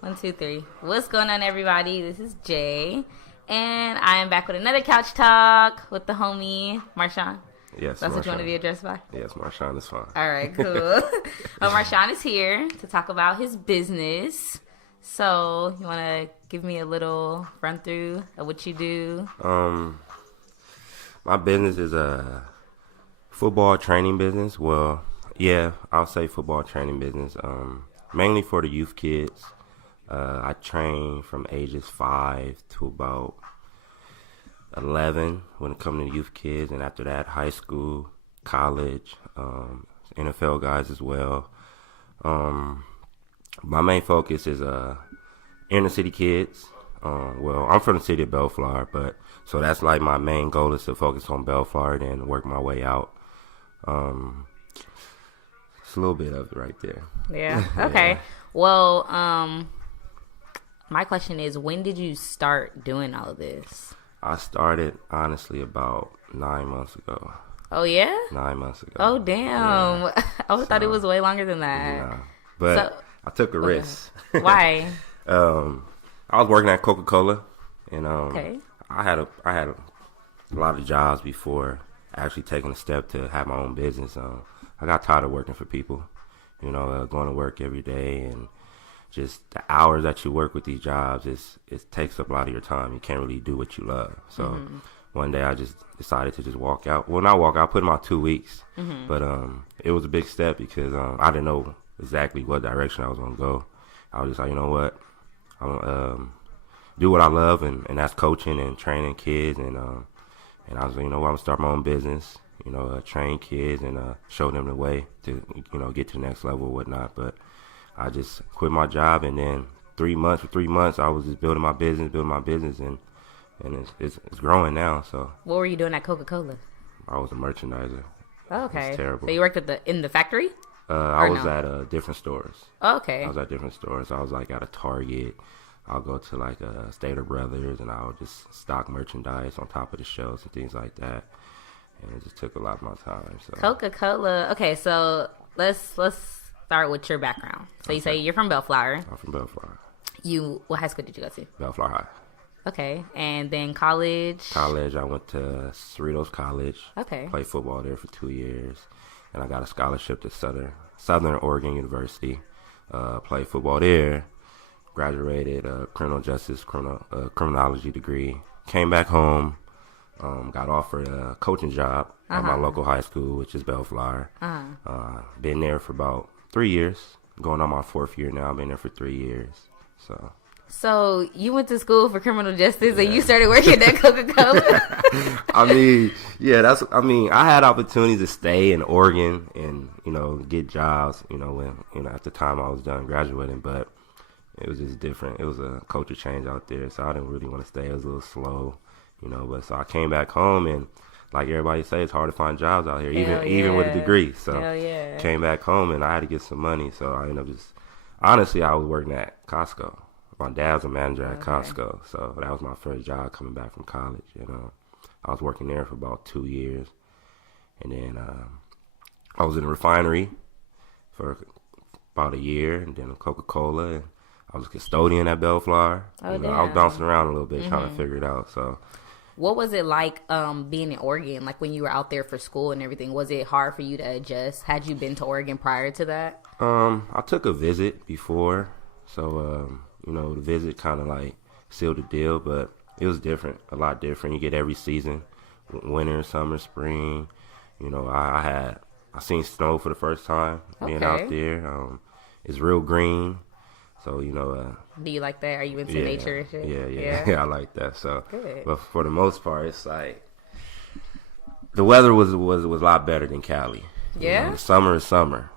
One, two, three. What's going on, everybody? This is Jay, and I am back with another couch talk with the homie Marshawn. Yes, That's Marshawn. what you want to be addressed by? Yes, Marshawn is fine. All right, cool. Well, Marshawn is here to talk about his business. So, you want to give me a little run through of what you do? My business is a football training business. Well, yeah, I'll say football training business. Mainly for the youth kids. I train from ages 5 to about 11 when it comes to youth kids, and after that, high school, college, NFL guys as well. My main focus is inner city kids. Well, I'm from the city of Bellflower, but so that's like my main goal is to focus on Bellflower and work my way out. It's a little bit of it right there. Yeah. Okay. Yeah. Well, my question is, when did you start doing all of this? I started, honestly, about 9 months ago. Oh, yeah? 9 months ago. Oh, damn. Yeah. I thought it was way longer than that. Nah. But I took a risk. Why? I was working at Coca-Cola, and okay. I had a lot of jobs before actually taking a step to have my own business. I got tired of working for people, going to work every day, and just the hours that you work with these jobs, it takes up a lot of your time. You can't really do what you love. So one day I just decided to just walk out. Well, not walk out, I put in my 2 weeks. But it was a big step because I didn't know exactly what direction I was going to go. I was just like, you know what? I'm going to do what I love, and that's coaching and training kids. And I was like, you know what? I'm going to start my own business, train kids and show them the way to, get to the next level or whatnot. But I just quit my job, and then 3 months, I was just building my business, and it's growing now. So what were you doing at Coca-Cola? I was a merchandiser. Oh, okay. It was terrible. So you worked in the factory? I was at different stores. Oh, okay. I was at different stores. I was like at a Target. I'll go to like a Stater Brothers, and I'll just stock merchandise on top of the shelves and things like that. And it just took a lot of my time. So Coca-Cola. Okay, so let's start with your background. So you say you're from Bellflower. I'm from Bellflower. What high school did you go to? Bellflower High. Okay, and then college? College, I went to Cerritos College. Okay. Played football there for 2 years. And I got a scholarship to Southern Oregon University. Played football there. Graduated criminal justice, criminology degree. Came back home. Got offered a coaching job at my local high school, which is Bellflower. Been there for about 3 years. Going on my 4th year now. I've been there for 3 years. So you went to school for criminal justice and you started working at Coca-Cola? I had opportunities to stay in Oregon and, get jobs, when, at the time I was done graduating, but it was just different. It was a culture change out there, so I didn't really want to stay. It was a little slow, but so I came back home, and like everybody says, it's hard to find jobs out here, even with a degree. So came back home, and I had to get some money, so I ended up honestly, I was working at Costco. My dad was a manager at Costco, so that was my first job coming back from college. I was working there for about 2 years, and then I was in a refinery for about a year, and then Coca-Cola, and I was a custodian at Bellflower. I was bouncing around a little bit trying to figure it out. So, what was it like being in Oregon? Like when you were out there for school and everything, was it hard for you to adjust? Had you been to Oregon prior to that? I took a visit before, so the visit kind of like sealed the deal, but it was different, a lot different. You get every season, winter, summer, spring. I seen snow for the first time being out there. It's real green, so Do you like that? Are you into nature and shit? Yeah, I like that. So, good. But for the most part, it's like the weather was a lot better than Cali. Yeah. Summer is summer,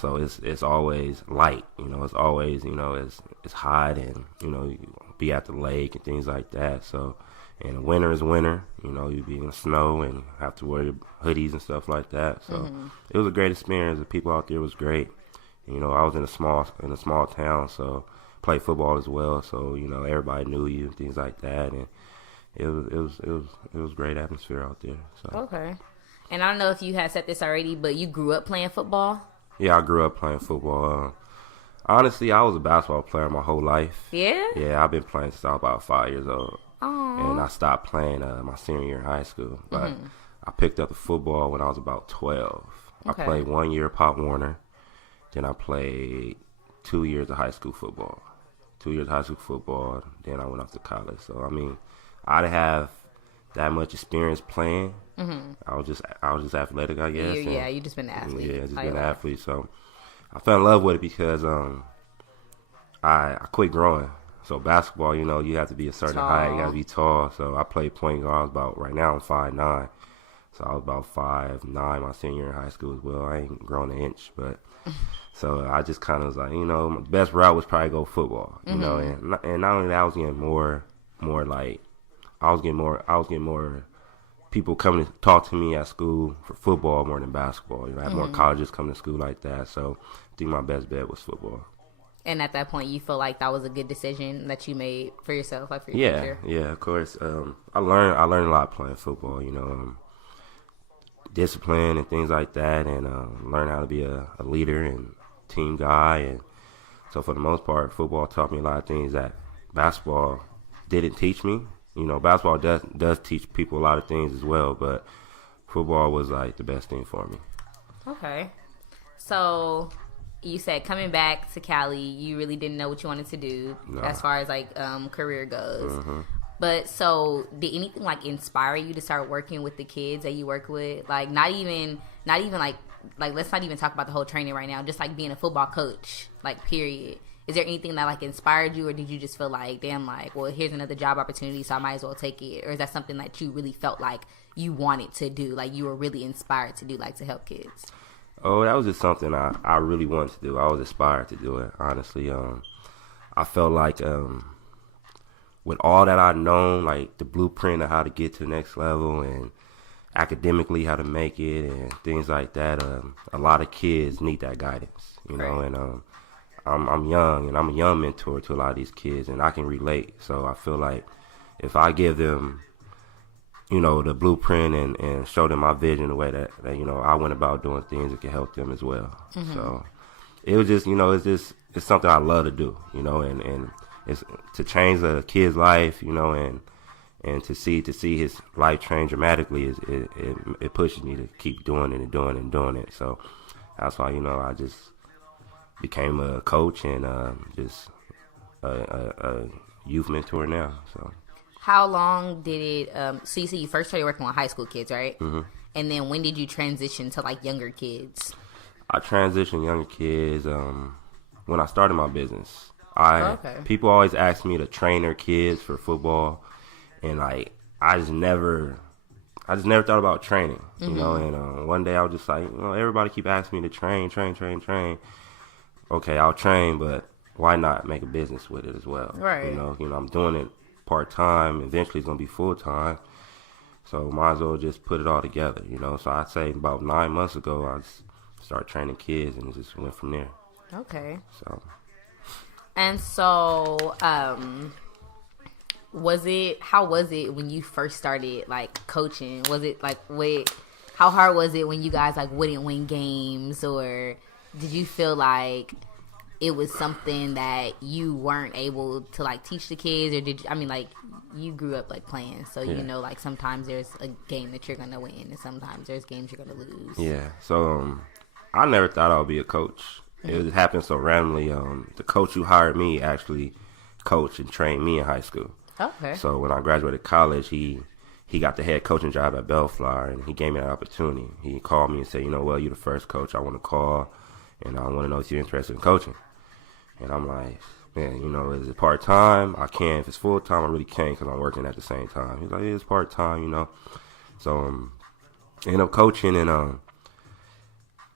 so it's always light, it's always, it's hot, and, you be at the lake and things like that. So, and winter is winter, you be in the snow and have to wear your hoodies and stuff like that. So it was a great experience. The people out there was great. I was in a small town, so played football as well. So, everybody knew you and things like that. And it was great atmosphere out there. So. Okay. And I don't know if you had said this already, but you grew up playing football? Yeah, I grew up playing football. Honestly, I was a basketball player my whole life. Yeah? Yeah, I've been playing since I was about 5 years old. Aww. And I stopped playing my senior year in high school. But I picked up the football when I was about 12. Okay. I played 1 year Pop Warner. Then I played 2 years of high school football. 2 years of high school football. Then I went off to college. So, I mean, I didn't have that much experience playing. I was just athletic, I guess. You just been an athlete. Yeah, just been an athlete. So I fell in love with it because I quit growing. So basketball, you know, you have to be a certain height, you got to be tall. So I played point guard. Right now I'm 5'9". So I was about 5'9" my senior year in high school as well. I ain't grown an inch, but so I just kind of was like, you know, my best route was probably go football, you know, and not only that, I was getting more like I was getting more people coming to talk to me at school for football more than basketball. You know, I had more colleges coming to school like that. So I think my best bet was football. And at that point, you feel like that was a good decision that you made for yourself, like for your future? Yeah, of course. I learned a lot playing football. You know, discipline and things like that, and learn how to be a leader and team guy. And so for the most part, football taught me a lot of things that basketball didn't teach me. You know, basketball does teach people a lot of things as well, but football was like the best thing for me. Okay. So you said coming back to Cali, you really didn't know what you wanted to do as far as like career goes. But so did anything like inspire you to start working with the kids that you work with? Like not even like let's not even talk about the whole training right now, just like being a football coach, like period. Is there anything that like inspired you, or did you just feel like, damn, like, well, here's another job opportunity, so I might as well take it? Or is that something that you really felt like you wanted to do, like you were really inspired to do, like to help kids? Oh, that was just something I really wanted to do. I was inspired to do it, honestly. I felt like with all that I'd known, like the blueprint of how to get to the next level and academically how to make it and things like that, a lot of kids need that guidance, you know, and I'm young, and I'm a young mentor to a lot of these kids, and I can relate. So I feel like if I give them, you know, the blueprint and show them my vision, the way that you know, I went about doing things that can help them as well. So it was just, you know, it's something I love to do, you know, and it's to change a kid's life, you know, and to see his life change dramatically, it pushes me to keep doing it and doing it and doing it. So that's why, you know, I just became a coach and just a youth mentor now. So how long did it so you said you first started working with high school kids, right? And then when did you transition to like younger kids? I transitioned younger kids when I started my business. People always ask me to train their kids for football, and like I just never thought about training, you know. And one day I was just like, you know, everybody keep asking me to train. Okay, I'll train, but why not make a business with it as well? Right. You know, I'm doing it part-time. Eventually it's going to be full-time. So might as well just put it all together, you know. So I'd say about 9 months ago, I just started training kids, and it just went from there. Okay. So. And so, how was it when you first started, like, coaching? Was it, like, how hard was it when you guys, like, wouldn't win games, or did you feel like it was something that you weren't able to like teach the kids, or did you, I mean, like, you grew up like playing, so you know, like sometimes there's a game that you're gonna win and sometimes there's games you're gonna lose. Yeah. So I never thought I would be a coach. It happened so randomly. The coach who hired me actually coached and trained me in high school. Okay. So when I graduated college, he got the head coaching job at Bellflower, and he gave me that opportunity. He called me and said, you know, well, you're the first coach I want to call, and I want to know if you're interested in coaching. And I'm like, man, you know, is it part-time? I can. If it's full-time, I really can't because I'm working at the same time. He's like, yeah, it's part-time, you know. So I ended up coaching, and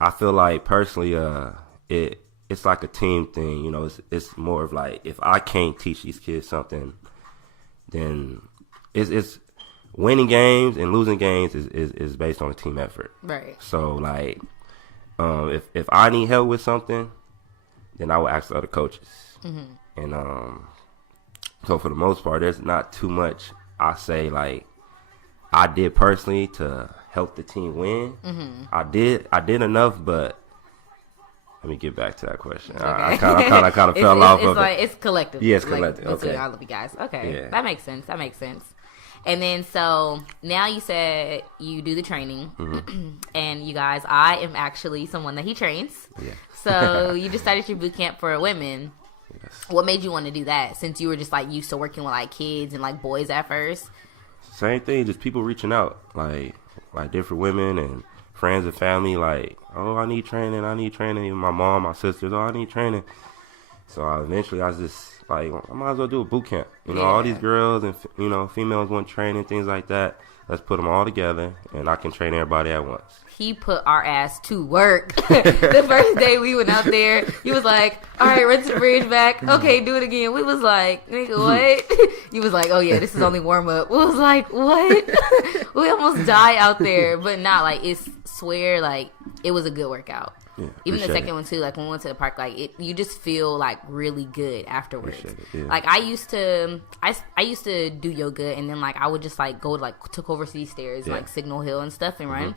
I feel like personally it's like a team thing. You know, it's more of like, if I can't teach these kids something, then it's winning games and losing games is based on a team effort. Right. So, like, if I need help with something, then I will ask the other coaches. And so for the most part, there's not too much I say like I did personally to help the team win. I did enough, but Let me get back to that question. Okay. I kind of fell off of it. It's collective. Yeah, it's collective. Between Okay. all of you guys. Okay. Yeah. That makes sense. And then, so now you said you do the training. And you guys, I am actually someone that he trains. Yeah. So you just started your boot camp for women. Yes. What made you want to do that? Since you were just like used to working with like kids and like boys at first. Same thing, just people reaching out, like different women and friends and family, like, oh, I need training. Even my mom, my sisters, oh, I need training. So eventually I was just like, I might as well do a boot camp. You know, all these girls and, you know, females want training, things like that. Let's put them all together, and I can train everybody at once. He put our ass to work. The first day we went out there, he was like, all right, run to the bridge back. Okay, do it again. We was like, nigga, what? He was like, oh, yeah, this is only warm-up. We was like, what? We almost died out there. But not like, swear, like, it was a good workout. Yeah, even the second one too, like when we went to the park, like you just feel like really good afterwards. Yeah. Like I used to do yoga, and then like I would just like go to like took over these stairs, like Signal Hill and stuff, and run.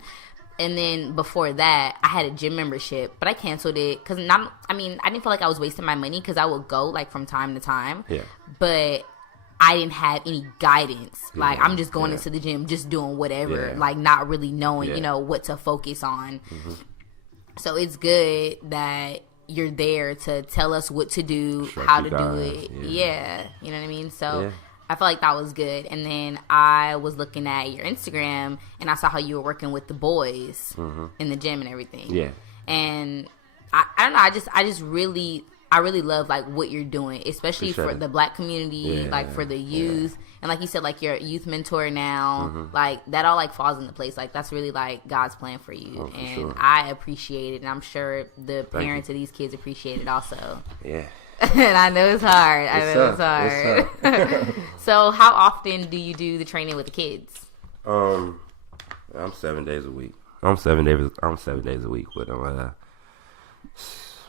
And then before that, I had a gym membership, but I canceled it because I didn't feel like I was wasting my money because I would go like from time to time. Yeah. But I didn't have any guidance. Like I'm just going into the gym, just doing whatever, like not really knowing, you know, what to focus on. So it's good that you're there to tell us what to do, how to do it. Yeah. You know what I mean? So I feel like that was good. And then I was looking at your Instagram, and I saw how you were working with the boys in the gym and everything. Yeah. And I don't know. I really love like what you're doing, especially for the Black community, like for the youth. And like you said, like you're a youth mentor now, like that all like falls into place. Like that's really like God's plan for you. And I appreciate it. And I'm sure the parents of these kids appreciate it also. Yeah. And I know it's hard. It's hard. So how often do you do the training with the kids? I'm 7 days a week. I'm 7 days a week with them.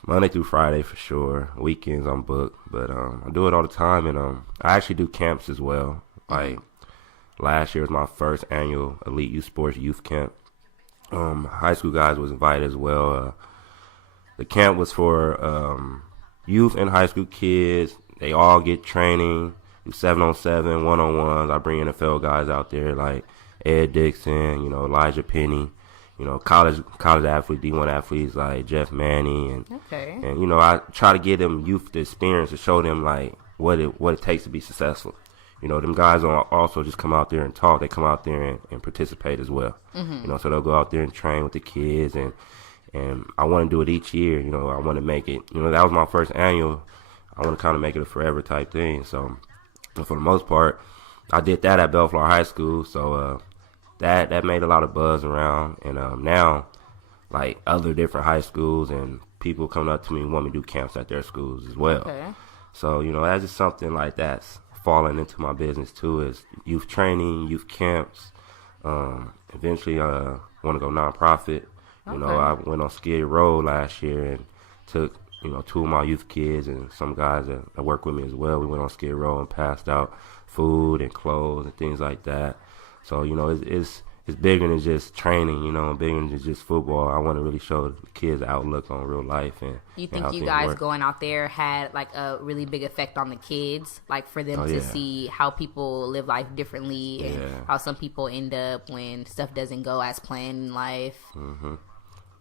Monday through Friday for sure. Weekends I'm booked, but I do it all the time, and I actually do camps as well. Like last year was my first annual Elite Youth Sports Youth Camp. High school guys was invited as well. The camp was for youth and high school kids. They all get training, do 7-on-7, 1-on-1s. I bring NFL guys out there like Ed Dixon, you know, Elijah Penny. You know, college athletes, D1 athletes like Jeff Manny, and you know, I try to give them youth the experience to show them like what it takes to be successful. You know, them guys don't also just come out there and talk; they come out there and participate as well. You know, so they'll go out there and train with the kids, and I want to do it each year. You know, I want to make it. You know, that was my first annual. I want to kind of make it a forever type thing. So, for the most part, I did that at Bellflower High School. So. That made a lot of buzz around, and now, like other different high schools and people coming up to me and want me to do camps at their schools as well. Okay. So you know, that's just something like that's falling into my business too, is youth training, youth camps. Eventually, want to go nonprofit. You know, I went on Skid Row last year and took 2 of my youth kids and some guys that work with me as well. We went on Skid Row and passed out food and clothes and things like that. So, you know, it's bigger than just training, you know, bigger than just football. I want to really show the kids the outlook on real life. And you think you guys going out there had, like, a really big effect on the kids? Like, for them to see how people live life differently and how some people end up when stuff doesn't go as planned in life?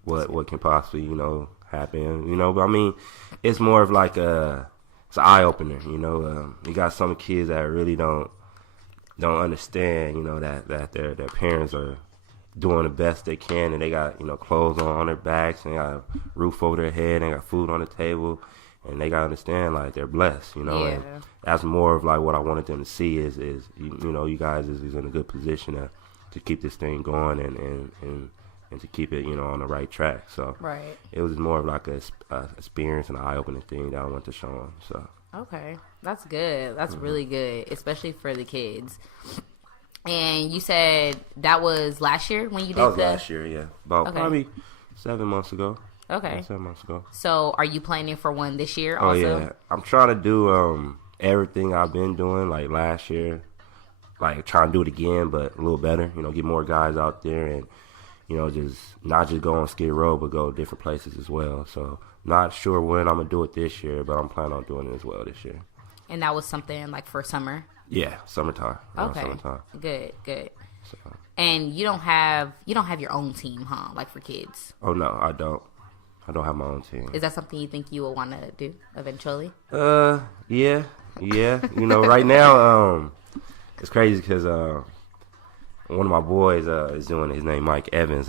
What can possibly, you know, happen, you know? But, I mean, it's more of like it's an eye-opener, you know? You got some kids that really don't understand, you know, that their parents are doing the best they can, and they got, you know, clothes on their backs, and they got a roof over their head, and they got food on the table, and they got to understand, like, they're blessed, you know. And that's more of, like, what I wanted them to see is you know, you guys is in a good position to keep this thing going and to keep it, you know, on the right track. So it was more of like a experience and an eye-opening thing that I wanted to show them. So. Okay, that's good. That's really good, especially for the kids. And you said that was last year when you did that? Last year, yeah. About probably 7 months ago. Okay. Yeah, 7 months ago. So are you planning for one this year also? Oh, yeah. I'm trying to do everything I've been doing, like last year. Like, trying to do it again, but a little better. You know, get more guys out there and, just not just go on Skid Row, but go different places as well. So not sure when I'm gonna do it this year, but I'm planning on doing it as well this year. And that was something like for summer? Yeah, summertime. Okay. Summertime. Good. So. And you don't have your own team, huh? Like for kids? Oh no, I don't. I don't have my own team. Is that something you think you will want to do eventually? Yeah. Right now, it's crazy because one of my boys is doing. His name Mike Evans.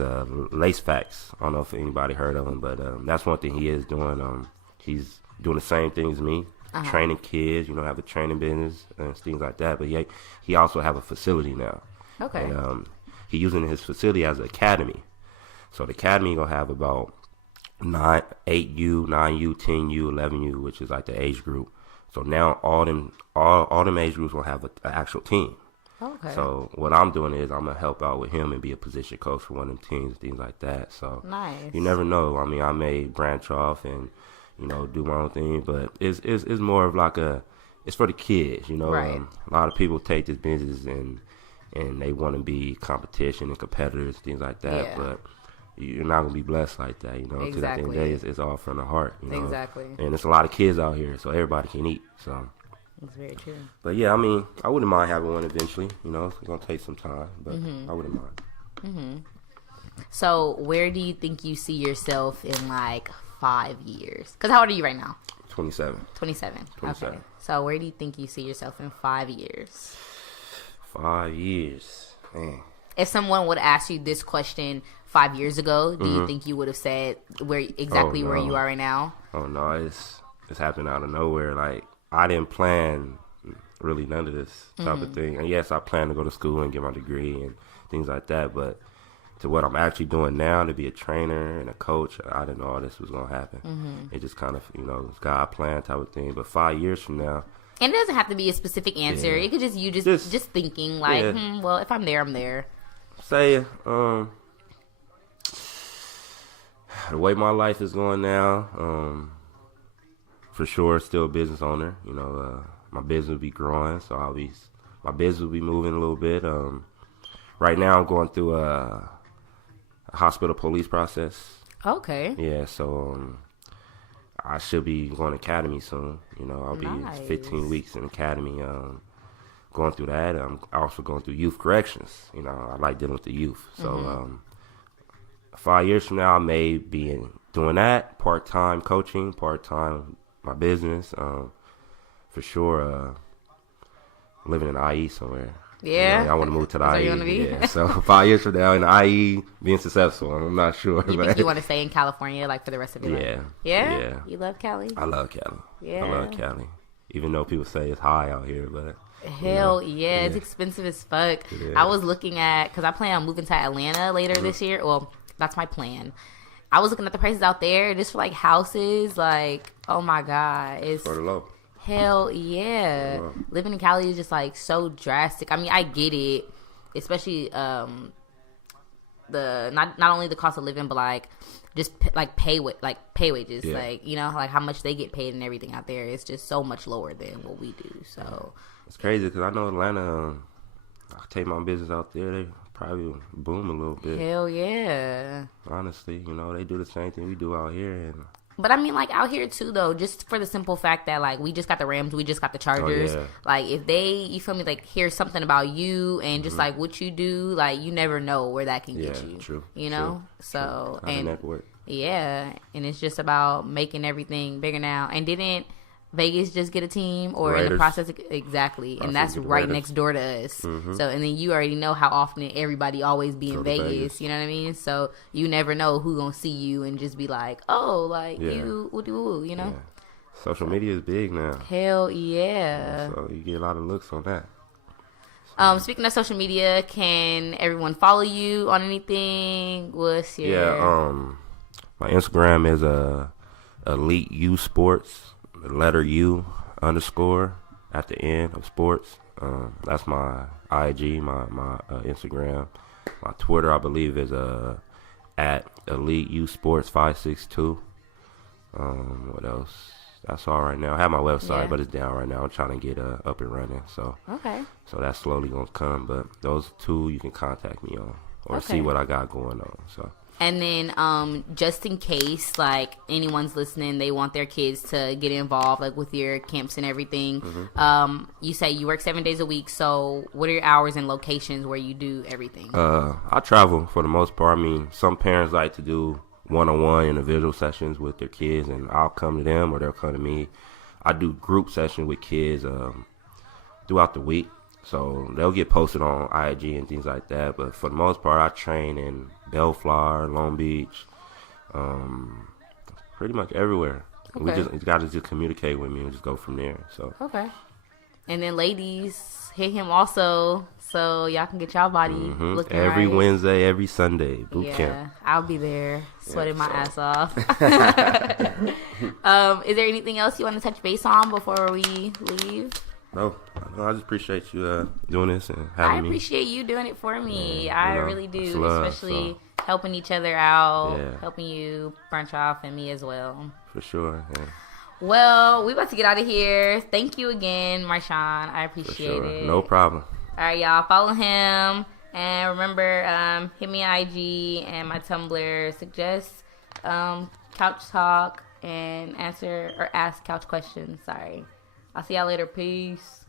Lace Facts. I don't know if anybody heard of him, but that's one thing he is doing. He's doing the same thing as me, training kids. Have a training business and things like that. But he also have a facility now. Okay. And he using his facility as an academy. So the academy gonna have about 8U, 9U, 10U, 11U, which is like the age group. So now all them age groups will have an actual team. Okay. So what I'm doing is I'm gonna help out with him and be a position coach for one of them teams, things like that. So nice. You never know. I mean, I may branch off and do my own thing, but it's more of like it's for the kids. Right. A lot of people take this business and they want to be competition and competitors, things like that. Yeah. But you're not gonna be blessed like that, because Exactly. at the end of the day, it's all from the heart. Exactly. And there's a lot of kids out here, so everybody can eat. So. That's very true. But yeah, I mean, I wouldn't mind having one eventually. It's gonna take some time, but I wouldn't mind. Mm-hmm. So, where do you think you see yourself in like 5 years? Because how old are you right now? 27. 27. 27. Okay. So, where do you think you see yourself in 5 years? 5 years, man. If someone would ask you this question 5 years ago, do you think you would have said where you are right now? Oh no, it's happened out of nowhere. Like I didn't plan really none of this type of thing. And yes, I plan to go to school and get my degree and things like that. But to what I'm actually doing now, to be a trainer and a coach, I didn't know all this was gonna happen. It just kind of it's God plan type of thing. But 5 years from now. And it doesn't have to be a specific answer. Yeah. It could just thinking like, well, if I'm there, I'm there. Say, the way my life is going now, for sure, still a business owner. My business will be growing, so my business will be moving a little bit. Right now, I'm going through a hospital police process. Okay. Yeah, so I should be going to academy soon. I'll be 15 weeks in academy. Going through that. I'm also going through youth corrections. I like dealing with the youth. So 5 years from now, I may be doing that, part-time coaching, part-time my business. For sure, living in IE somewhere. Yeah. I want to move to the That's IE. where you want to be? Yeah. So 5 years from now in the IE, being successful. I'm not sure. You think you want to stay in California like for the rest of your life? Yeah. Yeah? You love Cali? I love Cali. Yeah. I love Cali. Even though people say it's high out here, but... Hell yeah, it's expensive as fuck. I was looking at, because I plan on moving to Atlanta later this year. Well, that's my plan. I was looking at the prices out there just for like houses. Like, oh my God. It's for the low. Hell yeah. Living in Cali is just like so drastic. I mean, I get it. Especially the not only the cost of living, but like just like pay wages. Yeah. Like, like how much they get paid and everything out there is just so much lower than what we do. So it's crazy because I know Atlanta, I take my business out there, they probably boom a little bit. Hell yeah. Honestly, they do the same thing we do out here. But I mean, like out here too, though, just for the simple fact that like we just got the Rams, we just got the Chargers. Oh, yeah. Like if they, you feel me, like hear something about you and just like what you do, like you never know where that can get you. True. So true. And network. Yeah, and it's just about making everything bigger now. And didn't Vegas just get a team or Raiders. in the process? Exactly. And that's right Raiders. next door to us. So, and then you already know how often everybody always be in Vegas. You know what I mean? So you never know who gonna see you and just be like, oh, like you, woo, Yeah. Social media is big now. Hell yeah. So you get a lot of looks on that. Speaking of social media, can everyone follow you on anything? What's your... my Instagram is Elite U Sports, the letter U _ at the end of sports. That's my IG, my Instagram. My Twitter, I believe, is at Elite U Sports 562. What else? That's all right now. I have my website, but it's down right now. I'm trying to get up and running. So okay. So that's slowly gonna come. But those two you can contact me on or see what I got going on. So. And then, just in case, like, anyone's listening, they want their kids to get involved, like, with your camps and everything. You say you work 7 days a week, so what are your hours and locations where you do everything? I travel for the most part. I mean, some parents like to do one-on-one individual sessions with their kids, and I'll come to them or they'll come to me. I do group sessions with kids throughout the week. So they'll get posted on IG and things like that. But for the most part, I train in Bellflower, Long Beach, pretty much everywhere. Okay. You got to just communicate with me and just go from there. So okay. And then ladies, hit him also so y'all can get y'all body looking every right. Wednesday, every Sunday, boot camp. Yeah, I'll be there sweating my ass off. Is there anything else you want to touch base on before we leave? No, I just appreciate you doing this and having me. I appreciate you doing it for me. I really do, especially helping each other out, helping you branch off, and me as well. For sure, yeah. Well, we about to get out of here. Thank you again, Marshawn. I appreciate it. No problem. All right, y'all, follow him. And remember, hit me on IG and my Tumblr. Suggest couch talk and answer or ask couch questions. Sorry. I'll see y'all later. Peace.